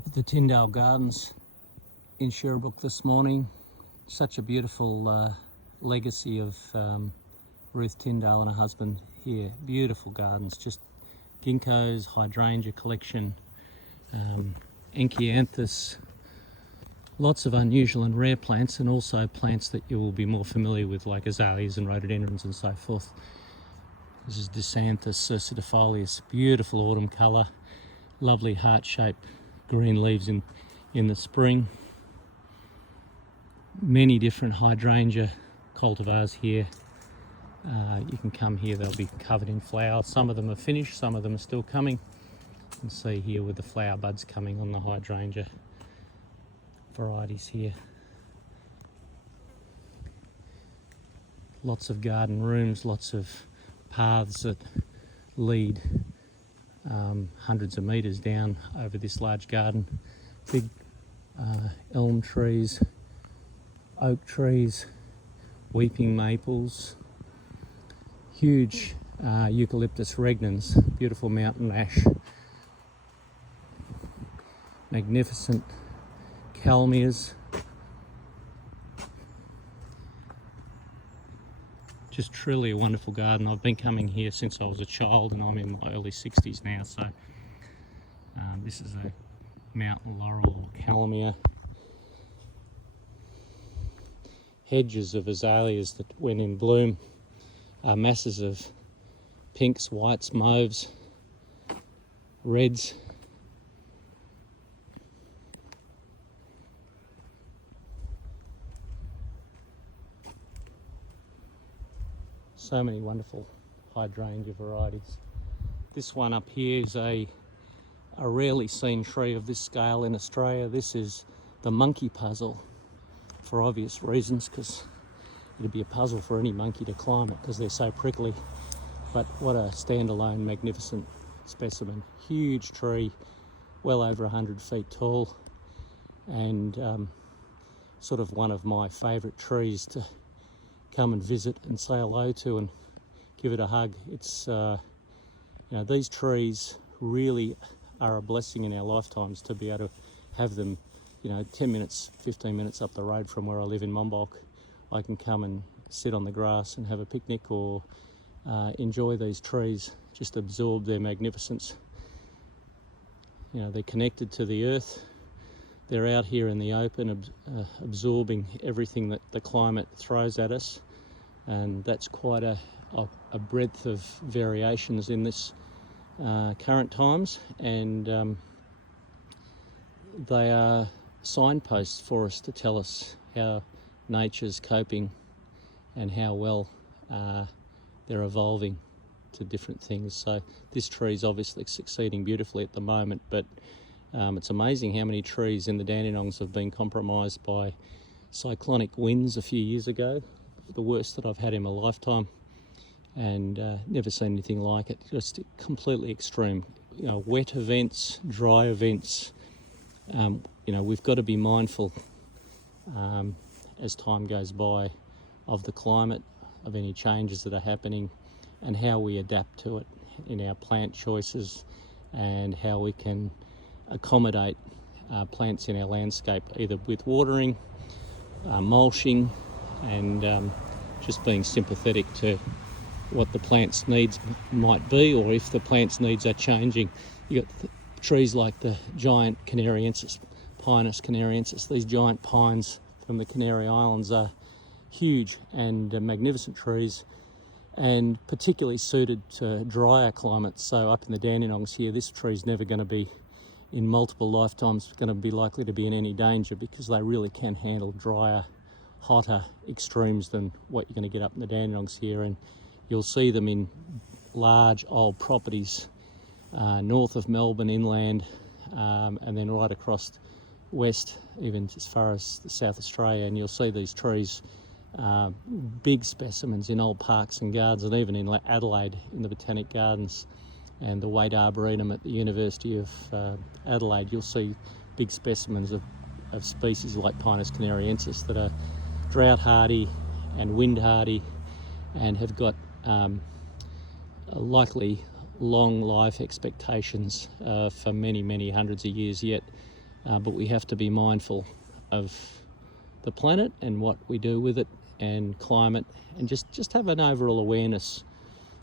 Up at the Tindale Gardens in Sherbrooke this morning. Such a beautiful legacy of Ruth Tindale and her husband here. Beautiful gardens, just ginkgos, hydrangea collection, enkianthus, lots of unusual and rare plants, and also plants that you will be more familiar with, like azaleas and rhododendrons and so forth. This is Disanthus cercidifolius, beautiful autumn colour, lovely heart-shaped green leaves in the spring. Many different hydrangea cultivars here. You can come here, they'll be covered in flowers. Some of them are finished, some of them are still coming. You can see here with the flower buds coming on the hydrangea varieties here. Lots of garden rooms, lots of paths that lead hundreds of metres down over this large garden. Big elm trees, oak trees, weeping maples, huge eucalyptus regnans, beautiful mountain ash, magnificent kalmias. Just truly a wonderful garden. I've been coming here since I was a child, and I'm in my early 60s now, so this is a mountain laurel or kalmia. Hedges of azaleas that, when in bloom, are masses of pinks, whites, mauves, reds. So many wonderful hydrangea varieties. This one up here is a rarely seen tree of this scale in Australia. This is the monkey puzzle, for obvious reasons, because it'd be a puzzle for any monkey to climb it because they're so prickly. But what a standalone, magnificent specimen. Huge tree, well over 100 feet tall, and sort of one of my favourite trees to come and visit and say hello to and give it a hug. It's these trees really are a blessing in our lifetimes to be able to have them. 10 minutes, 15 minutes up the road from where I live in Monbulk, I can come and sit on the grass and have a picnic, or enjoy these trees, just absorb their magnificence. They're connected to the earth. They're out here in the open, absorbing everything that the climate throws at us, and that's quite a breadth of variations in this current times, and they are signposts for us to tell us how nature's coping and how well they're evolving to different things. So this tree is obviously succeeding beautifully at the moment, but it's amazing how many trees in the Dandenongs have been compromised by cyclonic winds a few years ago, the worst that I've had in my lifetime, and never seen anything like it. Just completely extreme. Wet events, dry events. We've got to be mindful as time goes by of the climate, of any changes that are happening, and how we adapt to it in our plant choices, and how we can accommodate plants in our landscape, either with watering, mulching, and just being sympathetic to what the plant's needs might be, or if the plant's needs are changing. You've got trees like the giant Canariensis, Pinus canariensis. These giant pines from the Canary Islands are huge and magnificent trees, and particularly suited to drier climates. So up in the Dandenongs here, this tree is never going to be, in multiple lifetimes, going to be likely to be in any danger, because they really can handle drier, hotter extremes than what you're going to get up in the Dandenongs here. And you'll see them in large old properties north of Melbourne inland, and then right across west, even as far as South Australia, and you'll see these trees, big specimens in old parks and gardens, and even in Adelaide in the Botanic Gardens and the Waite Arboretum at the University of Adelaide. You'll see big specimens of species like Pinus canariensis that are drought hardy and wind hardy, and have got likely long life expectations for many, many hundreds of years yet. but we have to be mindful of the planet and what we do with it, and climate, and just have an overall awareness.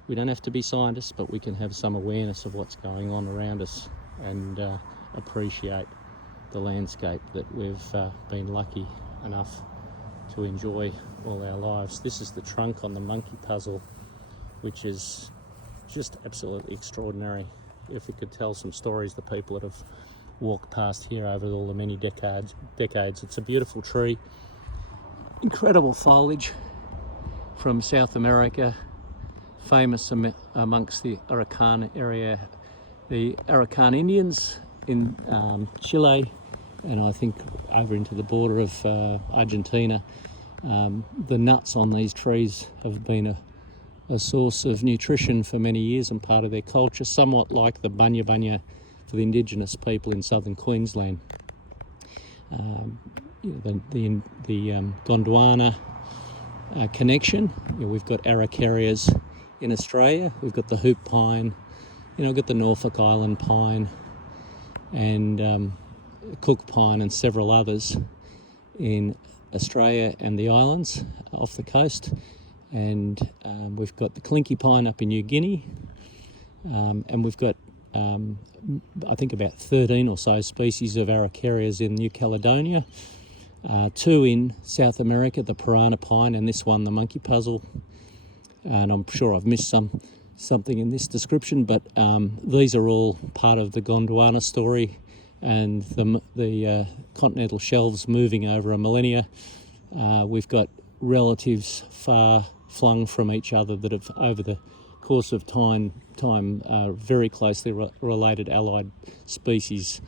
We don't have to be scientists, but we can have some awareness of what's going on around us, and appreciate the landscape that we've been lucky enough to enjoy all our lives. This is the trunk on the monkey puzzle, which is just absolutely extraordinary. If we could tell some stories, the people that have walked past here over all the many decades. It's a beautiful tree, incredible foliage from South America, famous amongst the Arakan area, the Arakan Indians in Chile, and I think over into the border of Argentina. The nuts on these trees have been a source of nutrition for many years and part of their culture, somewhat like the bunya bunya for the indigenous people in southern Queensland. The Gondwana connection. We've got araucarias in Australia. We've got the hoop pine. We've got the Norfolk Island pine, and Cook pine, and several others in Australia and the islands off the coast. And we've got the clinky pine up in New Guinea, and we've got I think about 13 or so species of araucarias in New Caledonia, 2 in South America, the piranha pine, and this one, the monkey puzzle. And I'm sure I've missed something in this description, but these are all part of the Gondwana story, and the continental shelves moving over a millennia. We've got relatives far flung from each other that have, over the course of time very closely related allied species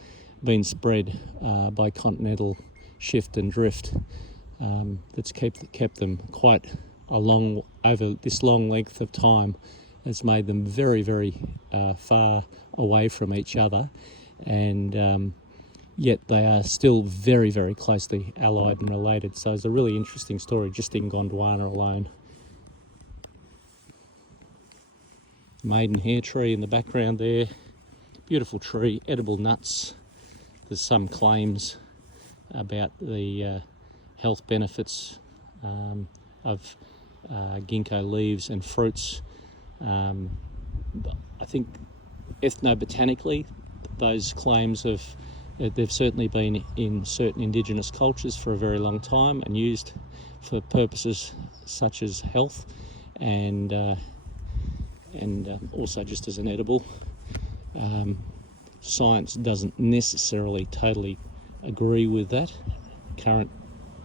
been spread by continental shift and drift, that's kept them quite over this long length of time, has made them very, very far away from each other, and yet they are still very, very closely allied and related. So it's a really interesting story just in Gondwana alone. Maidenhair tree in the background there, beautiful tree, edible nuts. There's some claims about the health benefits of ginkgo leaves and fruits. I think ethnobotanically those claims they've certainly been in certain indigenous cultures for a very long time and used for purposes such as health, and also just as an edible. Science doesn't necessarily totally agree with that current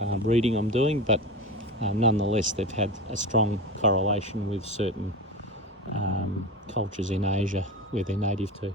reading I'm doing, but nonetheless they've had a strong correlation with certain cultures in Asia where they're native to.